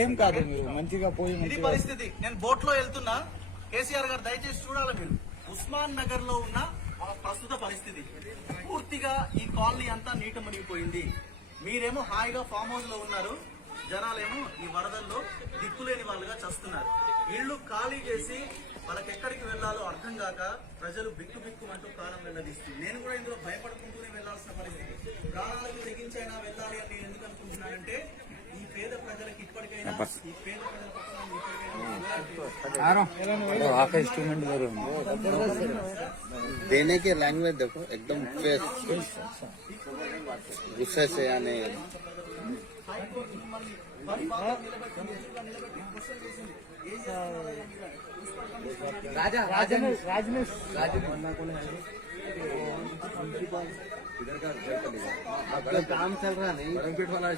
ఏం కాదు మీరు? మంచిగా పోయి ఇది పరిస్థితి. నేను బోట్లో వెళ్తున్నా. కేసీఆర్ గారు దయచేసి చూడాలి మీరు. ఉస్మాన్ నగర్లో ఉన్న ప్రస్తుత పరిస్థితి. పూర్తిగా ఈ కాలనీ అంతా నీట మునిగిపోయింది. మీరేమో హాయిగా ఫామ్ హౌస్లో ఉన్నారు. జనాలేమో ఈ వరదల్లో దిక్కులేని వాళ్ళుగా చస్తున్నారు. ఇళ్ళు ఖాళీ చేసి వాళ్ళకి ఎక్కడికి వెళ్ళాలో అర్థం కాక ప్రజలు బిక్కు బిక్కుమంటూ కాలం వెళ్ళదీస్తుంది నేను కూడా ఇందులో భయపడుకుంటూనే వెళ్ళాల్సిన పరిస్థితి. ప్రాణాలకు తెగించైనా వెళ్ళాలి అని నేను ఎందుకు అనుకుంటున్నానంటే బస్ हाफ़ इंस्ट्रूमेंट देने के लैंग्वेज देखो एकदम गुस्से से यानी। राजा राजन राजन काम चल रहा नहीं। वाला है